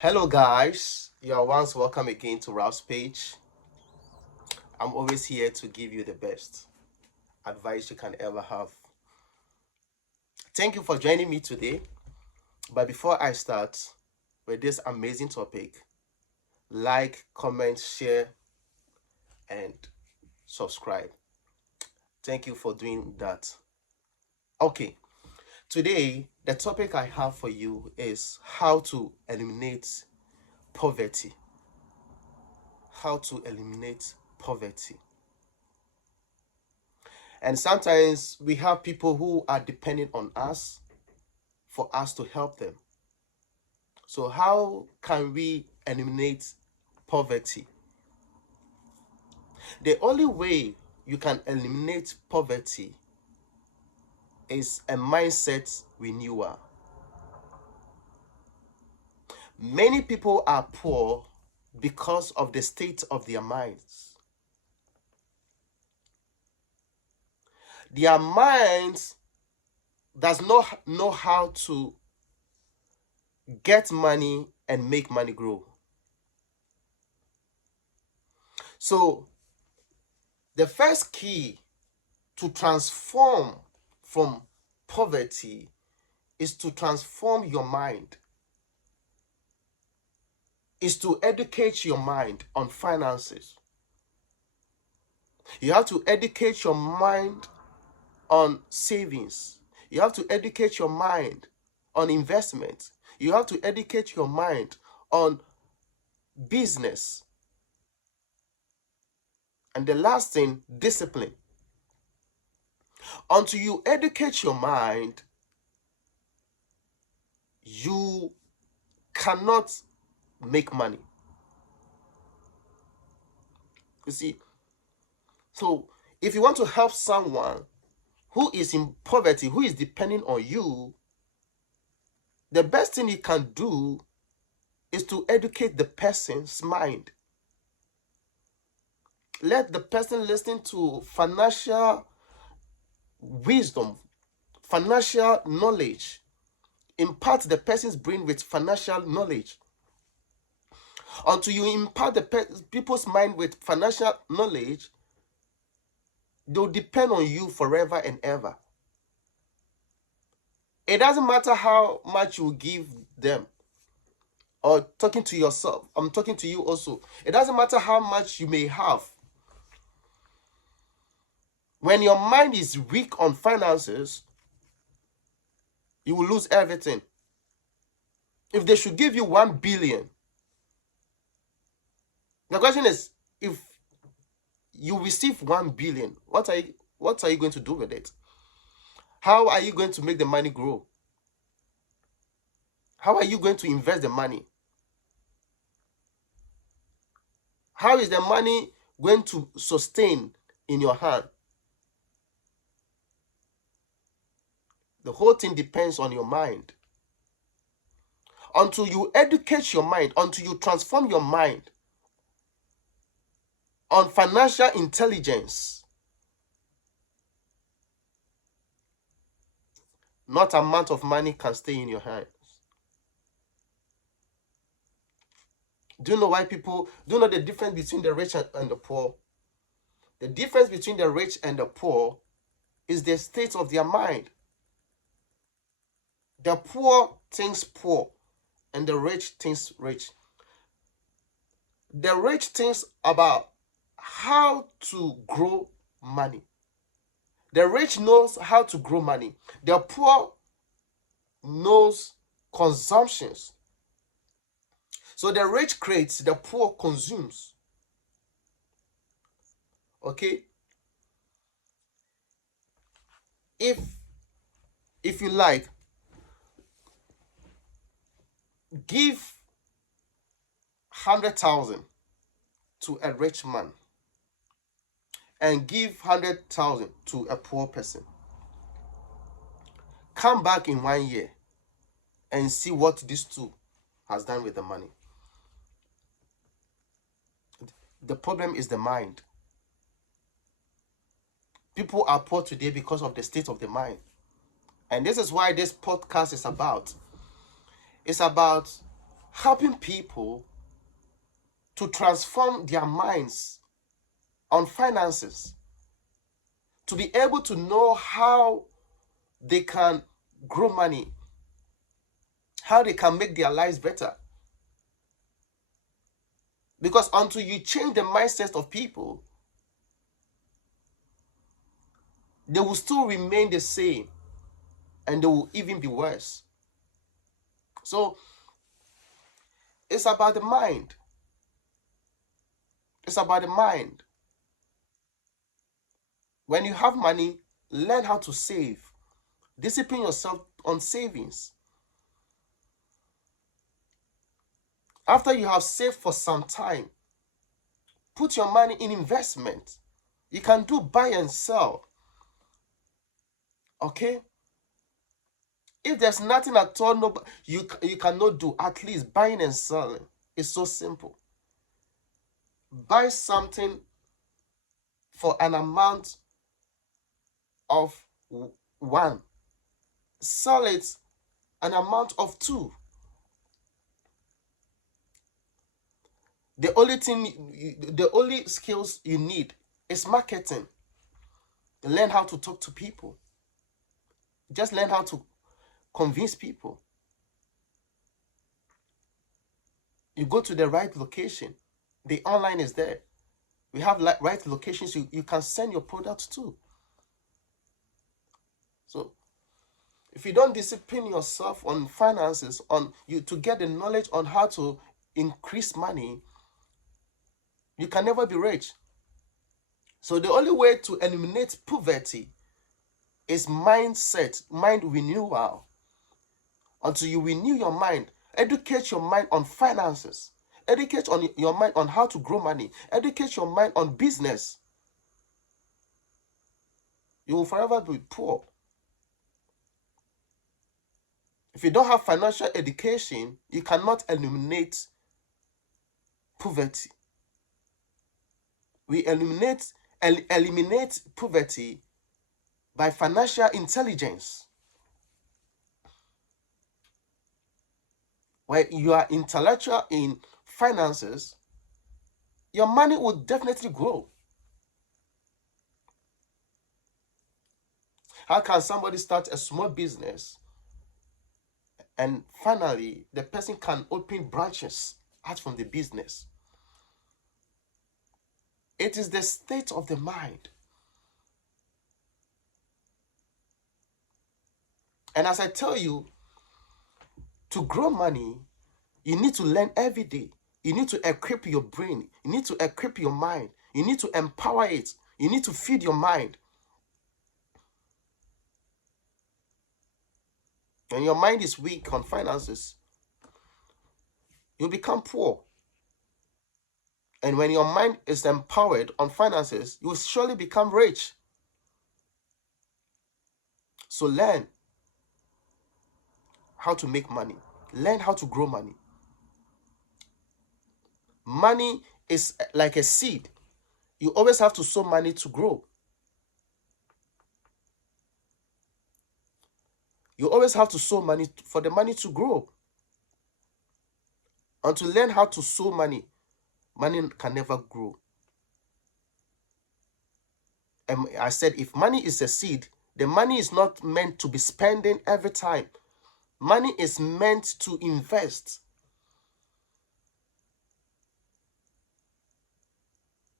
Hello, guys. You're once welcome again to Ralph's page. I'm always here to give you the best advice you can ever have. Thank you for joining me today. But before I start with this amazing topic, like, comment, share, and subscribe. Thank you for doing that. Okay, today the topic I have for you is how to eliminate poverty. How to eliminate poverty. And sometimes we have people who are depending on us for us to help them. So, how can we eliminate poverty? The only way you can eliminate poverty is a mindset renewal. Many people are poor because of the state of their minds. Their minds does not know how to get money and make money grow. So the first key to transform from poverty is to transform your mind, is to educate your mind on finances. You have to educate your mind on savings. You have to educate your mind on investment. You have to educate your mind on business. And the last thing, discipline. Until you educate your mind, you cannot make money. You see, so if you want to help someone who is in poverty, who is depending on you, the best thing you can do is to educate the person's mind. Let the person listen to financial wisdom, financial knowledge. Impart the person's brain with financial knowledge. Until you impart the people's mind with financial knowledge, they'll depend on you forever and ever. It doesn't matter how much you give them, or talking to yourself. I'm talking to you also. It doesn't matter how much you may have. When your mind is weak on finances, you will lose everything. If they should give you 1 billion, the question is, if you receive 1 billion, what are you going to do with it? How are you going to make the money grow? How are you going to invest the money? How is the money going to sustain in your hand? The whole thing depends on your mind. Until you educate your mind, until you transform your mind on financial intelligence, not amount of money can stay in your hands. Do you know the difference between the rich and the poor? The difference between the rich and the poor is the state of their mind. The poor thinks poor and the rich thinks rich. The rich thinks about how to grow money. The rich knows how to grow money. The poor knows consumptions. So the rich creates, the poor consumes. Okay? If you like, give 100,000 to a rich man and give 100,000 to a poor person. Come back in 1 year and see what these two has done with the money. The problem is the mind. People are poor today because of the state of the mind. And this is why this podcast is about. It's about helping people to transform their minds on finances, to be able to know how they can grow money, how they can make their lives better. Because until you change the mindset of people, they will still remain the same and they will even be worse. So it's about the mind. It's about the mind. When you have money, learn how to save. Discipline yourself on savings. After you have saved for some time, put your money in investment. You can do buy and sell. Okay? If there's nothing at all, no, you cannot do, at least buying and selling. It's so simple. Buy something for an amount of 1. Sell it an amount of 2. The only skills you need is marketing. Learn how to talk to people. Just learn how to convince people. You go to the right location. The online is there. We have right locations you can send your products to. So if you don't discipline yourself on finances, on you to get the knowledge on how to increase money, you can never be rich. So the only way to eliminate poverty is mindset, mind renewal. Until you renew your mind, educate your mind on finances, educate on your mind on how to grow money, educate your mind on business. You will forever be poor. If you don't have financial education, you cannot eliminate poverty. We eliminate poverty by financial intelligence. When you are intellectual in finances, your money will definitely grow. How can somebody start a small business and finally the person can open branches out from the business? It is the state of the mind. And as I tell you, to grow money, you need to learn every day. You need to equip your brain. You need to equip your mind. You need to empower it. You need to feed your mind. When your mind is weak on finances, you become poor. And when your mind is empowered on finances, you will surely become rich. So learn how to make money. Learn how to grow money. Money is like a seed. You always have to sow money to grow. You always have to sow money for the money to grow. And to learn how to sow money, money can never grow. And I said, if money is a seed, the money is not meant to be spending every time. Money is meant to invest.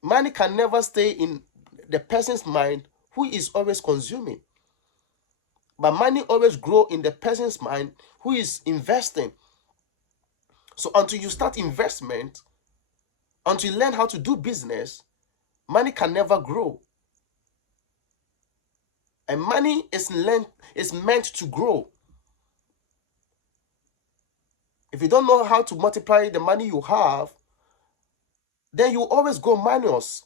Money can never stay in the person's mind who is always consuming. But money always grow in the person's mind who is investing. So until you start investment, until you learn how to do business, money can never grow. And money is meant to grow. If you don't know how to multiply the money you have, then you always go minus.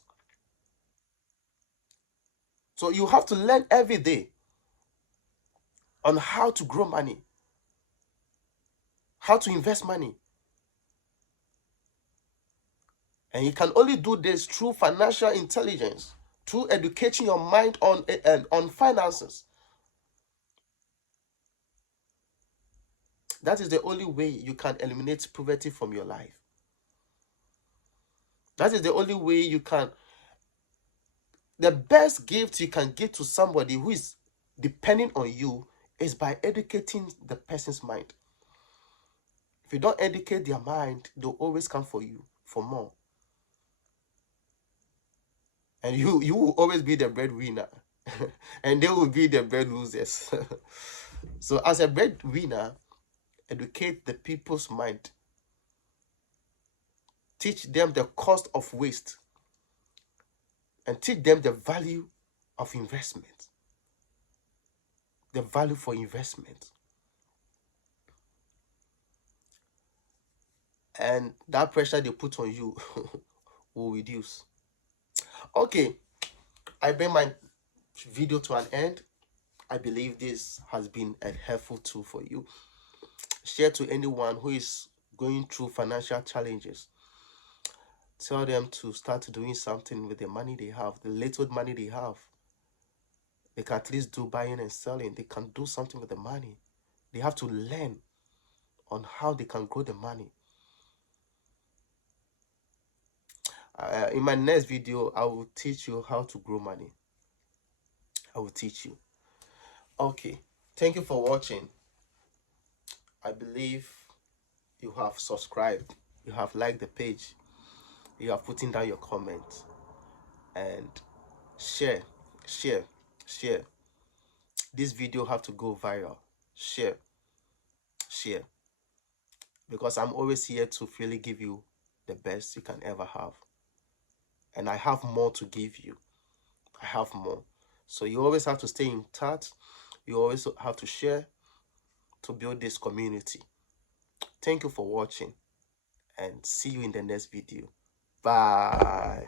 So you have to learn every day on how to grow money, how to invest money. And you can only do this through financial intelligence, through educating your mind on finances. That is the only way you can eliminate poverty from your life. That is the only way you can. The best gift you can give to somebody who is depending on you is by educating the person's mind. If you don't educate their mind, they'll always come for you for more. And you will always be the breadwinner. And they will be the bread losers. So as a breadwinner, educate the people's mind. Teach them the cost of waste. And teach them the value of investment. The value for investment. And that pressure they put on you will reduce. Okay, I bring my video to an end. I believe this has been a helpful tool for you. Share to anyone who is going through financial challenges. Tell them to start doing something with the money they have, the little money they have. They can at least do buying and selling. They can do something with the money. They have to learn on how they can grow the money. In my next video, I will teach you how to grow money. I will teach you. Okay, thank you for watching. I believe you have subscribed, you have liked the page, you have put in down your comments, and share. This video have to go viral. Share, because I'm always here to really give you the best you can ever have, and I have more to give you. I have more. So you always have to stay in touch. You always have to share to build this community. Thank you for watching, and see you in the next video. Bye.